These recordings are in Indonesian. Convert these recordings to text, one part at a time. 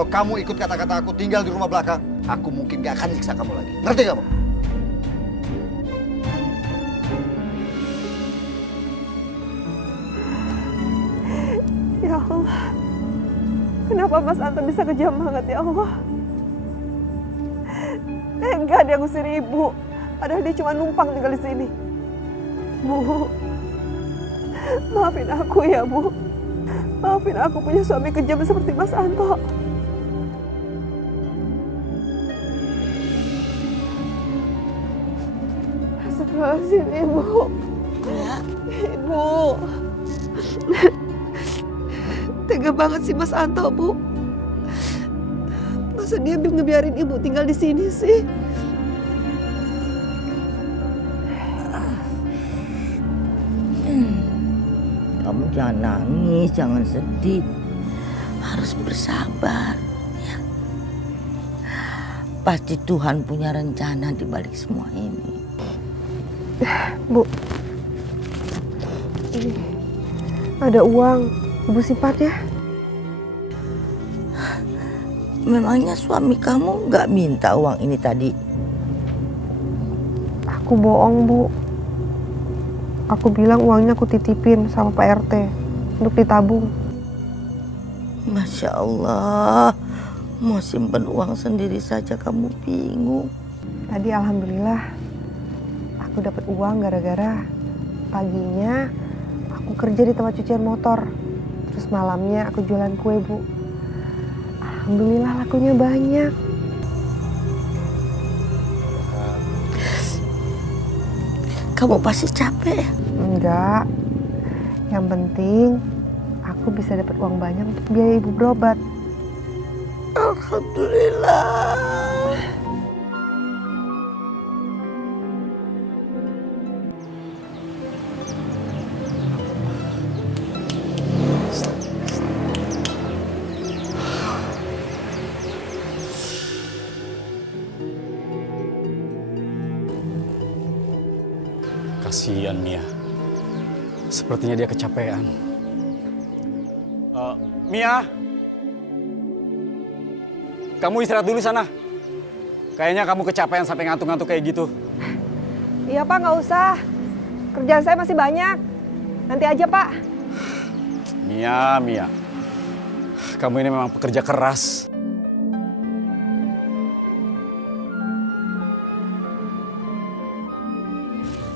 kalau kamu ikut kata-kata aku tinggal di rumah belakang, aku mungkin gak akan nyiksa kamu lagi. Ngerti kamu? Ya Allah, kenapa Mas Anto bisa kejam banget ya Allah? Enggak, dia ngusir ibu, padahal dia cuma numpang tinggal di sini. Bu, maafin aku ya Bu. Maafin aku punya suami kejam seperti Mas Anto. Astagfirullahaladzim, Ibu. Ibu. Tega banget sih Mas Anto, Bu. Masa dia ngebiarin Ibu tinggal di sini sih? Kamu jangan nangis, jangan sedih. Harus bersabar. Ya. Pasti Tuhan punya rencana di balik semua ini. Bu, ini ada uang. Ibu simpan ya. Memangnya suami kamu nggak minta uang ini tadi? Aku bohong, Bu. Aku bilang uangnya aku titipin sama Pak RT untuk ditabung. Masya Allah, mau simpen uang sendiri saja kamu bingung. Tadi alhamdulillah aku dapat uang gara-gara paginya aku kerja di tempat cucian motor. Terus malamnya aku jualan kue, Bu. Alhamdulillah lakunya banyak. Kamu pasti capek. Enggak. Yang penting aku bisa dapat uang banyak untuk biaya ibu berobat. Alhamdulillah. Kasihan Mia. Sepertinya dia kecapean. Mia, kamu istirahat dulu sana. Kayaknya kamu kecapean sampai ngantuk-ngantuk kayak gitu. Iya Pak, nggak usah. Kerjaan saya masih banyak. Nanti aja Pak. Mia. Kamu ini memang pekerja keras.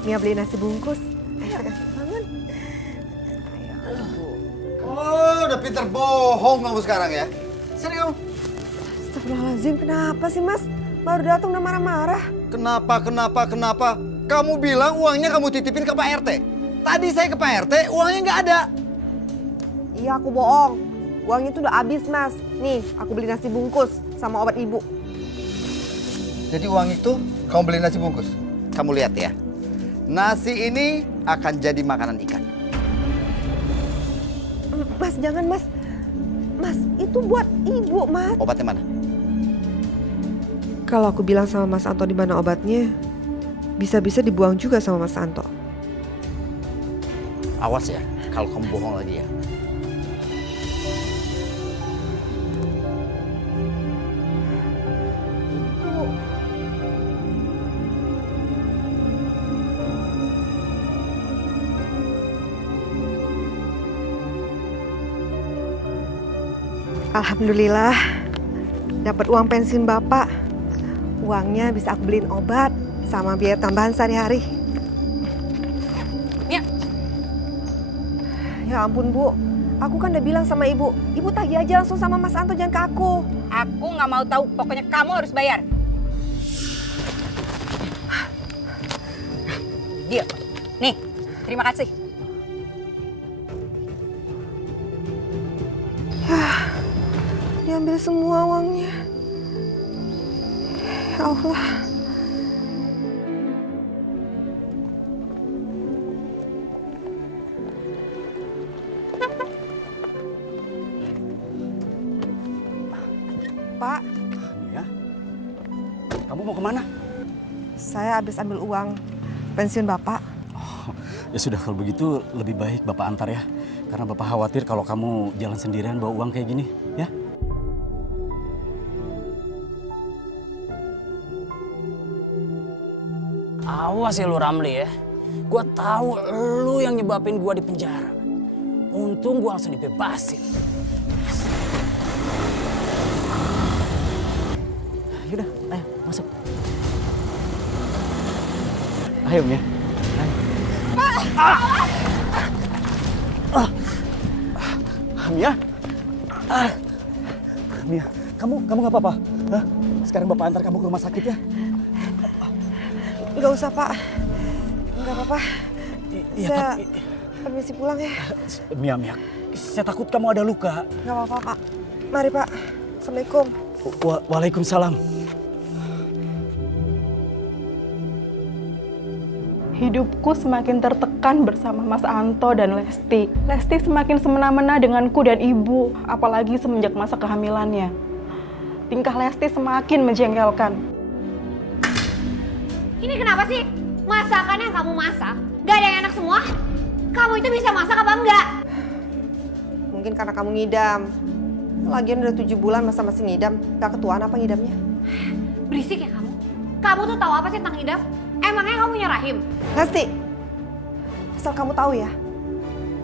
Mia beli nasi bungkus. Bangun. Oh, udah pinter bohong kamu sekarang ya. Sini kamu. Astagfirullahaladzim, kenapa sih Mas? Baru datang udah marah-marah. Kenapa? Kamu bilang uangnya kamu titipin ke Pak RT. Tadi saya ke Pak RT, uangnya nggak ada. Iya, aku bohong. Uangnya tuh udah habis, Mas. Nih, aku beli nasi bungkus sama obat ibu. Jadi uang itu kamu beli nasi bungkus. Kamu lihat ya. Nasi ini akan jadi makanan ikan. Mas, jangan Mas. Mas, itu buat ibu, Mas. Obatnya mana? Kalau aku bilang sama Mas Anto di mana obatnya, bisa-bisa dibuang juga sama Mas Anto. Awas ya, kalau kamu bohong lagi ya. Alhamdulillah, dapat uang pensiun Bapak. Uangnya bisa aku beliin obat sama biaya tambahan sehari-hari. Ya. Ya ampun Bu, aku kan udah bilang sama Ibu. Ibu tagih aja langsung sama Mas Anto, jangan ke aku. Aku nggak mau tahu, pokoknya kamu harus bayar. Dia, nih, terima kasih. Diambil semua uangnya. Ya Allah. Pak, Ya, kamu mau kemana? saya habis ambil uang pensiun Bapak. Ya sudah, kalau begitu lebih baik Bapak antar ya. Karena Bapak khawatir kalau kamu jalan sendirian bawa uang kayak gini, ya? Awas ya lu Ramli ya. Gua tahu lu yang nyebabin gua di penjara. Untung gua langsung dibebasin. Yaudah, ayo masuk. Ayo Mia. Mia. Mia, kamu nggak apa-apa? Hah? Sekarang Bapak antar kamu ke rumah sakit ya. Nggak usah, Pak. Nggak apa-apa. Iya, Saya tapi permisi pulang ya. Mia, saya takut kamu ada luka. Nggak apa-apa, Pak. Mari, Pak. Assalamualaikum. Waalaikumsalam. Hidupku semakin tertekan bersama Mas Anto dan Lesti. Lesti semakin semena-mena denganku dan ibu, apalagi semenjak masa kehamilannya. Tingkah Lesti semakin menjengkelkan. Ini kenapa sih? Masakan yang kamu masak, gak ada yang enak semua? Kamu itu bisa masak apa enggak? Mungkin karena kamu ngidam. Lagian udah 7 bulan masa masih ngidam. Gak ketuaan apa ngidamnya? Berisik ya kamu? Kamu tuh tahu apa sih tentang ngidam? Emangnya kamu punya rahim? Lesti, asal kamu tahu ya.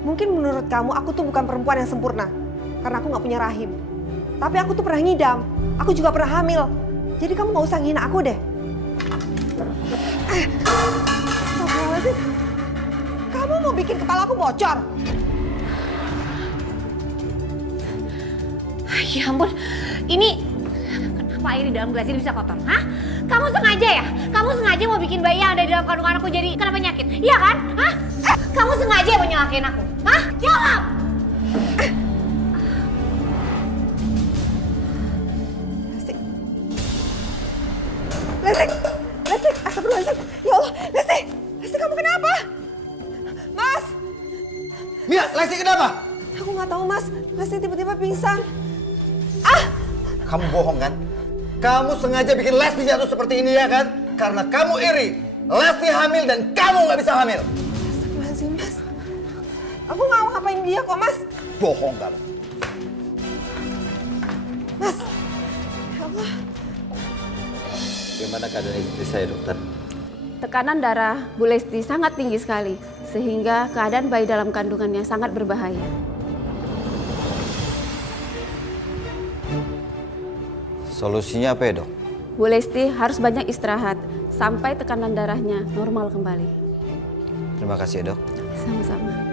Mungkin menurut kamu aku tuh bukan perempuan yang sempurna. Karena aku gak punya rahim. Tapi aku tuh pernah ngidam. Aku juga pernah hamil. Jadi kamu gak usah ngina aku deh. Astagfirullahaladzim. Kamu mau bikin kepala aku bocor? Ya ampun, ini kenapa air di dalam gelas ini bisa kotor? Hah? Kamu sengaja ya? Kamu sengaja mau bikin bayi yang ada di dalam kandungan aku jadi kena penyakit? Iya kan? Hah? Kamu sengaja mau nyelakain aku? Hah? Jawab! Lesti, astagfirullahaladzim. Ya Allah, Lesti kamu kenapa? Mas! Mia, Lesti kenapa? Aku nggak tahu Mas, Lesti tiba-tiba pingsan. Kamu bohong kan? Kamu sengaja bikin Lesti jatuh seperti ini ya kan? Karena kamu iri. Lesti hamil dan kamu nggak bisa hamil. Astagfirullahaladzim Mas. Aku nggak mau ngapain dia kok Mas. Bohong kamu. Mas, ya Allah. Gimana keadaan istri saya dokter? Tekanan darah Bu Lesti sangat tinggi sekali, sehingga keadaan bayi dalam kandungannya sangat berbahaya. Solusinya apa ya dok? Bu Lesti harus banyak istirahat sampai tekanan darahnya normal kembali. Terima kasih ya dok. Sama-sama.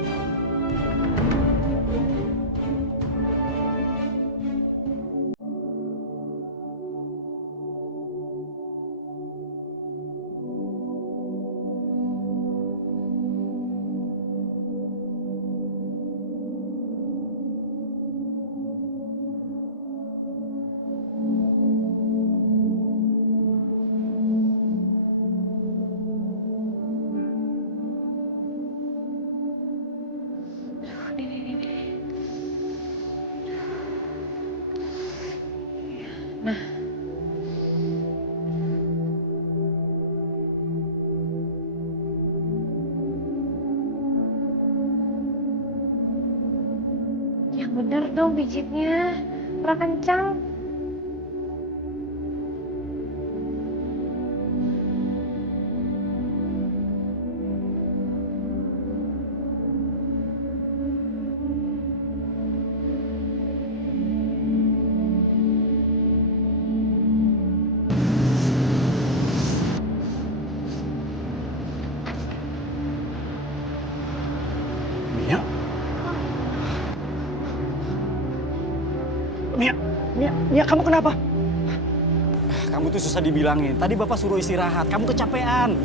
Yang bener dong pijitnya, kurang kencang. Mia. Mia, kamu kenapa? Kamu tuh susah dibilangin. Tadi Bapak suruh istirahat, kamu kecapean.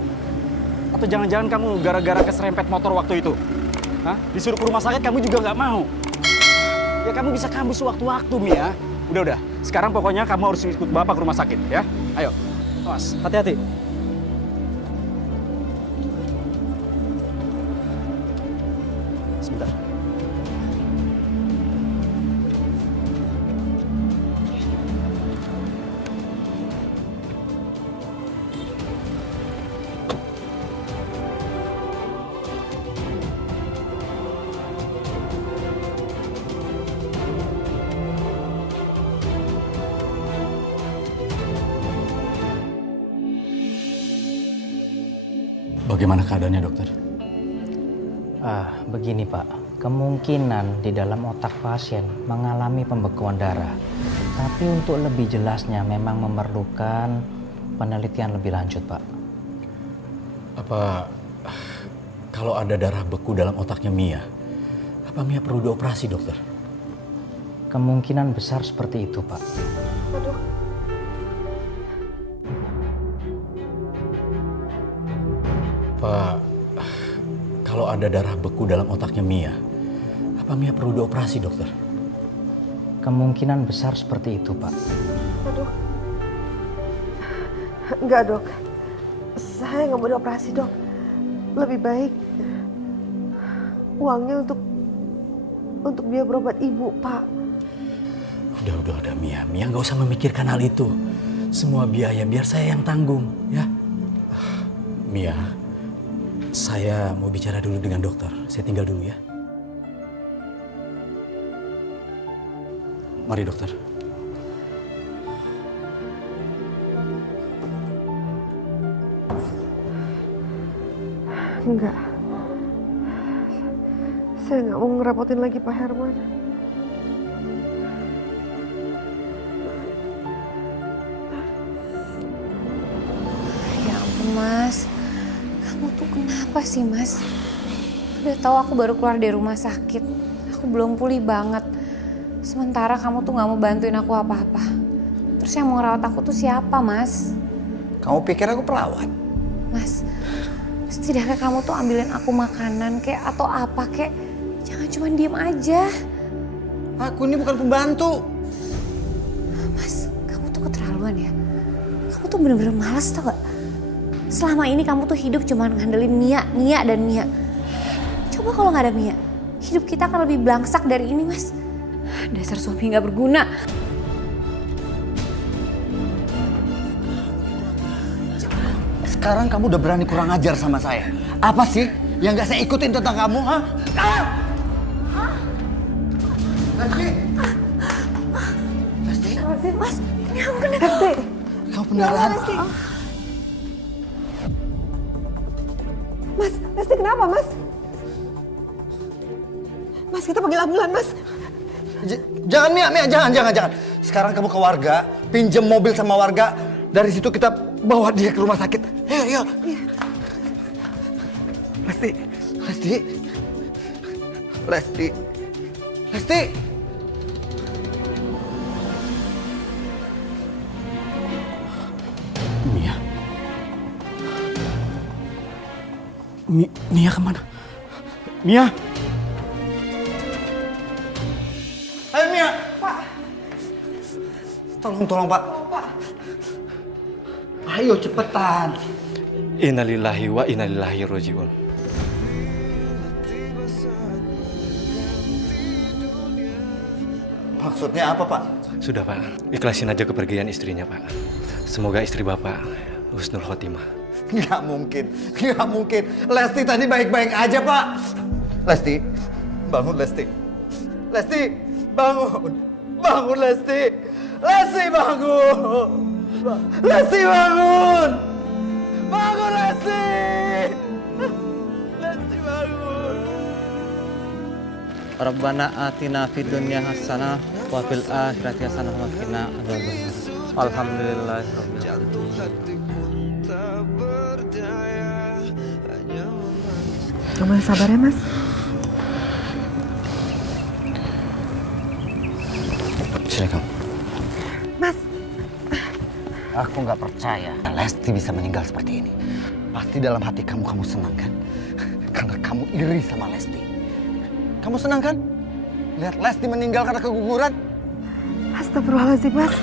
Atau jangan-jangan kamu gara-gara keserempet motor waktu itu? Hah? Disuruh ke rumah sakit kamu juga nggak mau? Ya kamu bisa kambuh sewaktu-waktu, Mia. Udah. Sekarang pokoknya kamu harus ikut Bapak ke rumah sakit, ya. Ayo, awas, hati-hati. Sebentar. Bagaimana keadaannya, dokter? Begini Pak, kemungkinan di dalam otak pasien mengalami pembekuan darah. Tapi untuk lebih jelasnya memang memerlukan penelitian lebih lanjut Pak. Apa kalau ada darah beku dalam otaknya Mia, apa Mia perlu dioperasi, dokter? Kemungkinan besar seperti itu Pak. Aduh. Pak, kalau ada darah beku dalam otaknya Mia, apa Mia perlu dioperasi, dokter? Kemungkinan besar seperti itu Pak. Aduh. Enggak dok, saya nggak mau dioperasi dok. Lebih baik uangnya untuk biaya berobat ibu pak. Udah Mia nggak usah memikirkan hal itu. Semua biaya biar saya yang tanggung, ya. Mia, saya mau bicara dulu dengan dokter. Saya tinggal dulu ya. Mari dokter. Enggak. Saya nggak mau ngerepotin lagi Pak Herman. Ya ampun Mas, kamu tuh kenapa sih Mas? Udah tahu aku baru keluar dari rumah sakit, aku belum pulih banget. Sementara kamu tuh nggak mau bantuin aku apa-apa. Terus yang mau ngerawat aku tuh siapa Mas? Kamu pikir aku perawat? Mas, setidaknya kamu tuh ambilin aku makanan kek atau apa kek. Jangan cuma diem aja. Aku ini bukan pembantu. Mas, kamu tuh keterlaluan ya. Kamu tuh bener-bener malas tau gak? Selama ini kamu tuh hidup cuma ngandelin Mia dan Mia. Coba kalau gak ada Mia, hidup kita akan lebih belangsak dari ini Mas. Dasar suami gak berguna. Sekarang kamu udah berani kurang ajar sama saya. Apa sih yang gak saya ikutin tentang kamu, ha? Lesti? Mas, ini kamu kenapa? Kamu pendarahan. Mas, Lesti kenapa mas? Mas kita panggil ambulan mas. Jangan Mia, jangan. Sekarang kamu ke warga, pinjem mobil sama warga. Dari situ kita bawa dia ke rumah sakit. Ayo. Lesti. Mia kemana? Mia! Ayo Mia. Pak. Tolong Pak. Ayo cepetan. Innalillahi wa inna ilaihi raji'un. Maksudnya apa Pak? Sudah Pak, ikhlasin aja kepergian istrinya Pak. Semoga istri Bapak husnul khotimah. Nggak mungkin. Lesti tadi baik-baik aja Pak. Lesti, bangun Lesti. Lesti, bangun. Bangun Lesti. Lesti bangun. Lesti bangun. Bangun Lesti. Lesti bangun. Rabbana atina fid dunya hasanah wa fil akhirati hasanah wa qina adzabannar. Alhamdulillahirabbil alamin. Kamu yang sabar ya mas. Silakan. Mas. Aku nggak percaya Lesti bisa meninggal seperti ini. Pasti dalam hati kamu senang kan? Karena kamu iri sama Lesti. Kamu senang kan? Lihat Lesti meninggal karena keguguran. Astagfirullahaladzim mas.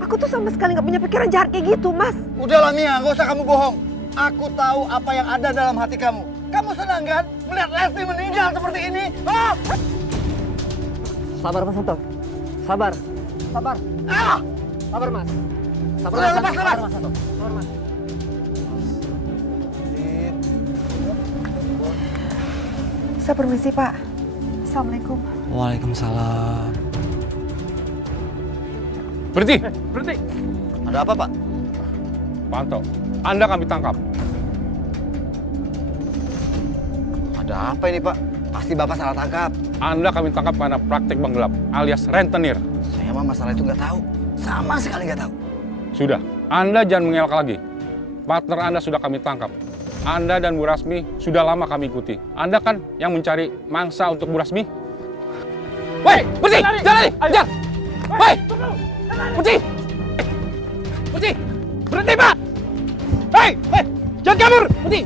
Aku tuh sama sekali nggak punya pikiran jahat kayak gitu mas. Udahlah Mia, nggak usah kamu bohong. Aku tahu apa yang ada dalam hati kamu. Kamu senang kan melihat Lesti meninggal seperti ini? Ah! Sabar Mas Anto. Sabar. Ah! Sabar Mas. Sabar Udah, Mas. lepas. Sabar Mas Anto. Sabar Mas. Saya permisi pak. Assalamualaikum. Waalaikumsalam. Berhenti! Ada apa Pak? Pak Anto, Anda kami tangkap. Ada apa ini Pak? Pasti Bapak salah tangkap. Anda kami tangkap karena praktik bank gelap alias rentenir. Saya mah masalah itu nggak tahu. Sama sekali nggak tahu. Sudah, Anda jangan mengelak lagi. Partner Anda sudah kami tangkap. Anda dan Bu Rasmi sudah lama kami ikuti. Anda kan yang mencari mangsa untuk Bu Rasmi. Woi, Putih! Jangan lari! Kejar! Woi! Putih! Putih! Berhenti, Pak! Hei! Hei! Jangan kabur! Putih!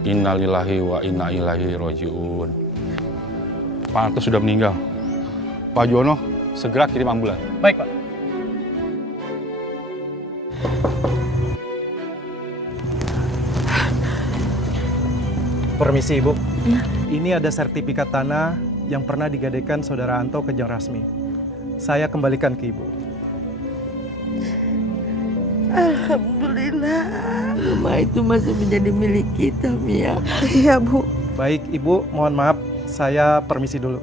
Innalillahi wa inna ilaihi roji'un. Pak Anto sudah meninggal. Pak Jono, segera kirim ambulan. Baik, Pak. Permisi, Ibu. Ya. Ini ada sertifikat tanah yang pernah digadaikan Saudara Anto ke Jeng Rasmi. Saya kembalikan ke Ibu. Alhamdulillah, rumah itu masih menjadi milik kita, Mia. Iya, Bu. Baik, Ibu, mohon maaf. Saya permisi dulu.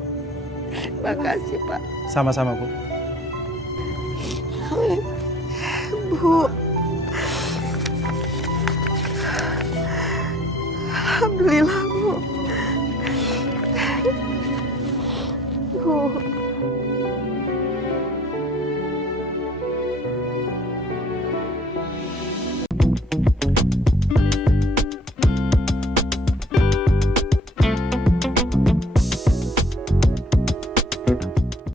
Makasih, Pak. Sama-sama, Bu. Bu. Alhamdulillah,